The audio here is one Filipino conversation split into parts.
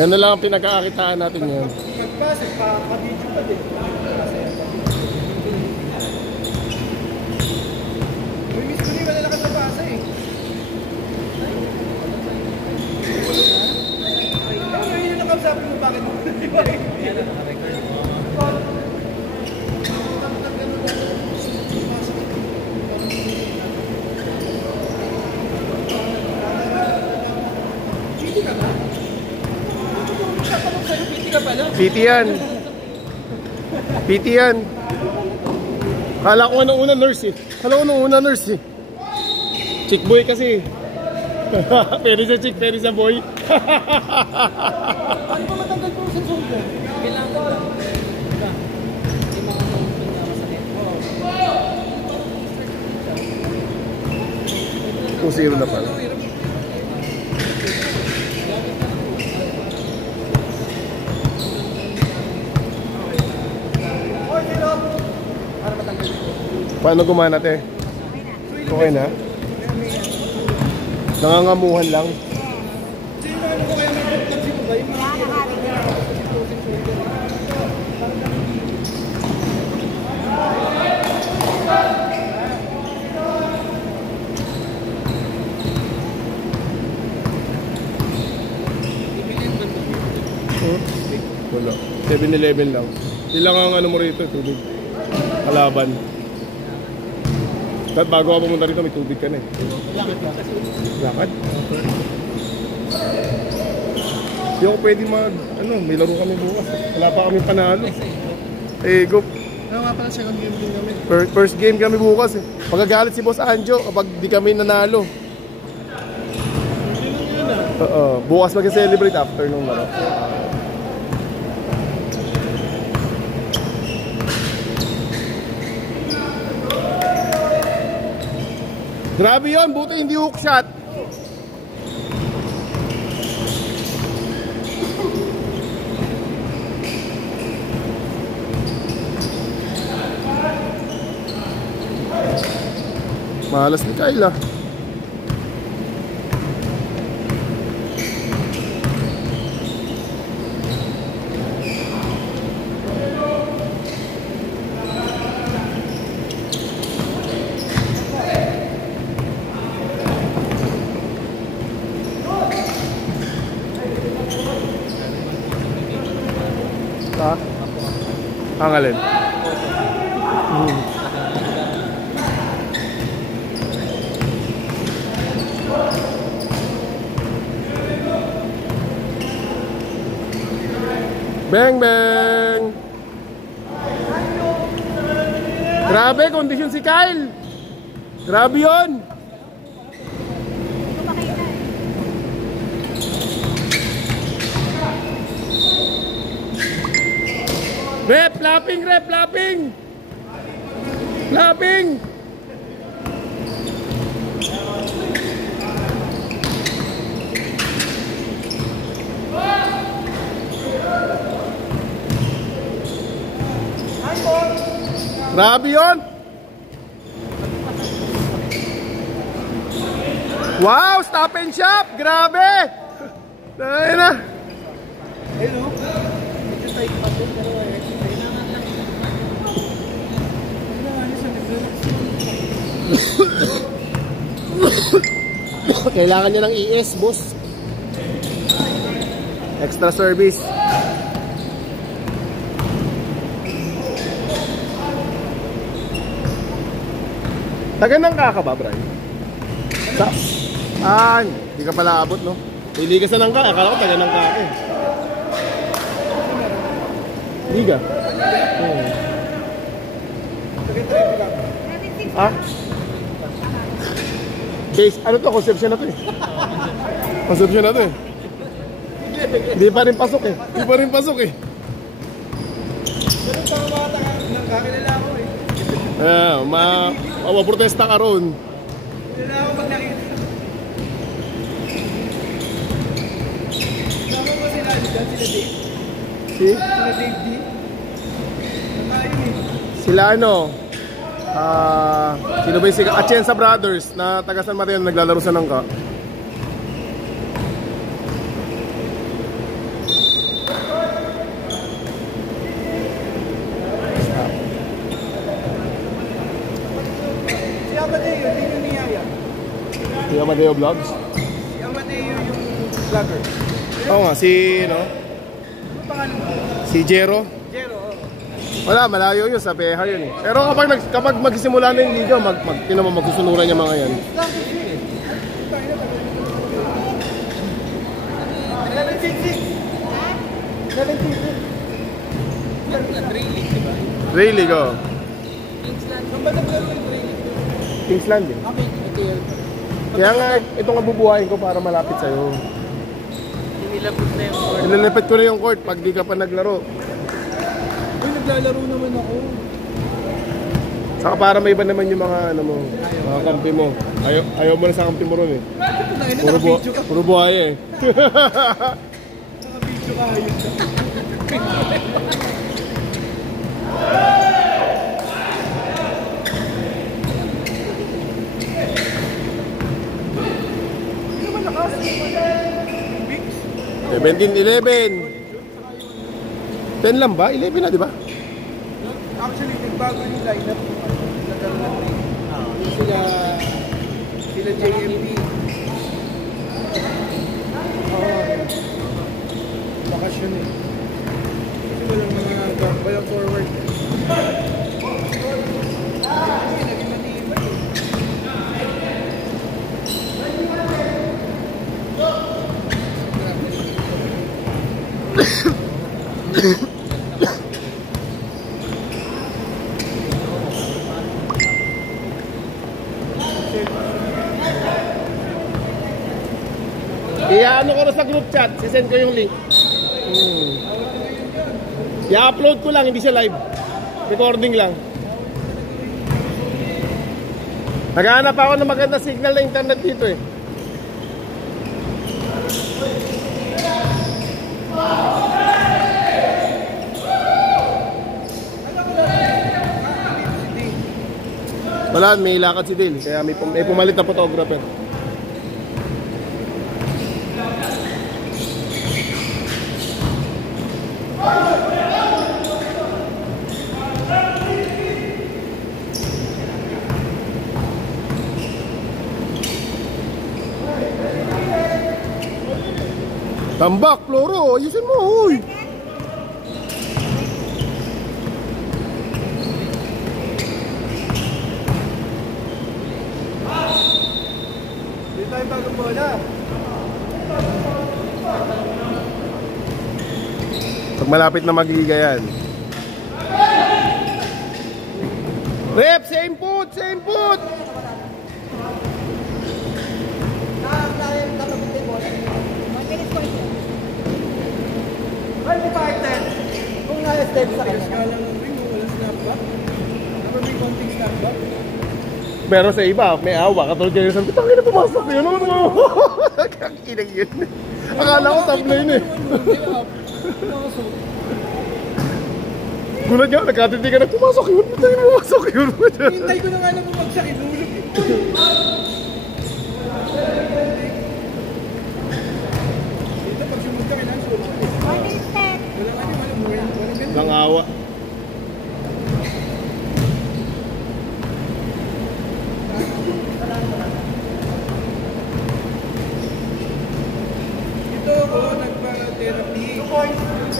Yan na lang ang pinagkakakitaan natin ngayon. Pag-pasok, pa-video pa din. May miss ko din malalakas sa pasa eh. Ay, yun ang nakausapin mo bakit mo. Di ba? Yan na naka-record. Hindi ka ba? PT yan. PT yan. Kala ko anong una nurse eh. Kala ko anong una nurse eh. Chick boy kasi. Pwede sa chick, pwede sa boy. Ano ba matanggal po sa shoulder? Kailangan ko. Kung zero na pala. Paano gumana te? Okay na? Nangangamuhan lang? Wala. 7-11 lang. Ilang ang ano mo rito, tubig. Kalaban. Dahil bago ka pumunta rito, may tubig ka na eh. Lakad ba? Lakad? Hindi ako pwede may laro kami bukas. Wala pa kami panalo. Eh, go. Ano nga pala, second game din kami. First game kami bukas eh. Magagalit si Boss Anjo kapag di kami nanalo. Bukas mag-celebrate after nung laro. Grabe yun, buti hindi hook shot. Malas ni Kyle ah. Ha? Ang alin? Bang bang! Grabe, kondisyon si Kyle! Grabe yun! Rep, lapping, rep, lapping! Lapping! Grabe yun! Wow, stop and shop! Grabe! Dahil na! Hello? Medyo tight pa din, pero kailangan niya ng ES, boss. Extra service. Taga nang ka ba, Brian? Hindi ka pala abot, no? Iligas na nang ka. Akala ko taga nang ka eh. Liga? Ah? Base, ano to? Conception na to eh. Conception na to eh. Hindi pa rin pasok eh. Hindi pa rin pasok eh. ganun pa ang mga kakilala ko eh. Maprotesta ka ron. Kilala ko pag nakita. Sama mo sila dyan, sila din. Si? Sila Dave D. Nakain eh. Sila ano? Sino ba yung siga? Atienza Brothers na taga San Mateo naglalaro sa Nangka. Si Amadeo, hindi nyo niyaya. Si Amadeo Vlogs? Si Amadeo yung vlogger. Oo nga, si no? Ano pangalan mo? Si Jero. Jero, oo. Wala, malayo yun sa Peha yun eh. Pero kapag magsimula na yung liga, magsusunuran yung mga yan. Really go. Kingsland eh. Kaya nga ito nga bubuhayin ko para malapit sa'yo. Nilalapit ko na yung court pag di ka pa naglaro. Uy, naglalaro naman ako. Saka para may iba naman yung mga ano mo, mga kampi mo. Ayaw mo na sa kampi mo ron eh. Nakabidyo ka. Puro buhay eh. Nakabidyo ka, ayun ka. Hindi naman lakas. Bix. 17-11. 10 lang ba? 11 na di ba? Actually, nagbago yung lineup. Sila JMD. Bakasyon eh. Kasi walang forward. Naging matibay eh. I-ano ko na sa group chat, sisend ko yung link. I-upload ko lang, hindi siya live. Recording lang. Naghahanap ako ng maganda signal na internet dito eh. Wala, may lakad si Dale, kaya may pumalit na photographer. Tambak, Floro, ayusin mo, uy! Hindi tayo bagong bola. Pag malapit na magliga yan. Rep, same foot, same foot! Ay, di ba Arten? Kung naka-step sa kanya. Kaya lang ng ring, wala snapback. Dapat may konting snapback. Pero sa iba, may awa. Katulad kayo sa bitang ina pumasok yun. Ano mo? Kakinag yun. Akala ko top lane eh. Gulat nga, nagkatindi ka na pumasok yun. Bitang ina pumasok yun. Hintay ko na nga na bumagsak. Inulog eh. Dito, pag sumugka, kailangan suot siya eh. Nang awa. Dito ako, nagpa-therapy. Yung patapos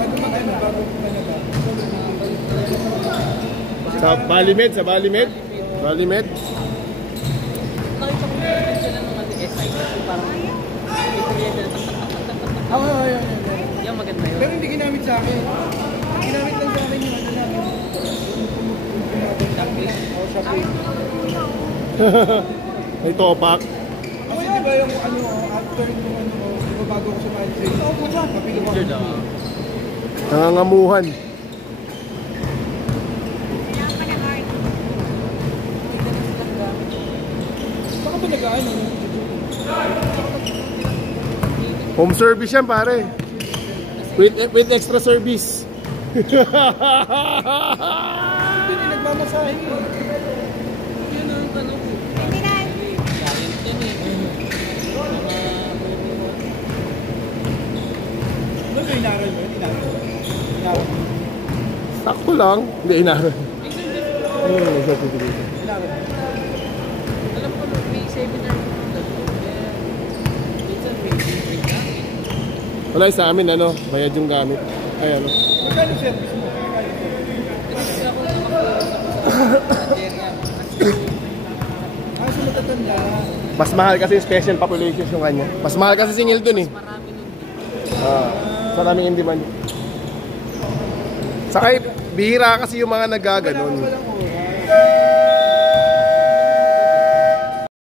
bago mag-ano, bago talaga. Sa Balimed, sa Balimed. Balimed. Ay. Yung maganda yun. Pero hindi ginamit sa akin. Ginamit lang sa akin yung ano namin. Oh, Shopee. May topak. Kasi di ba yung ano, after yung ano, di ba bago ko sumali sa iyo? Oo, dyan. Kapilo ko. Nangangamuhan. Baka ba nag-ano? Home service yan pare. With extra service. Hindi nagmamasahe. Yun ang tanong ko. Hindi na. Client yan eh. Ano ba inaral mo? Inaral mo? Sakto lang. Hindi, inaral. Alam ko, may seminar ko. Minsan may bring namin. Wala sa amin, ano, bayad yung gamit. Ay, ano. Magkano service mo? Kasi ako nakapuro sa materia. Kasi matatanda. Mas mahal kasi yung special population yung kanya. Mas mahal kasi singil dun eh. Marami nun. Maraming in demand. Sakay, bihira kasi yung mga nagaganon. Walang oras.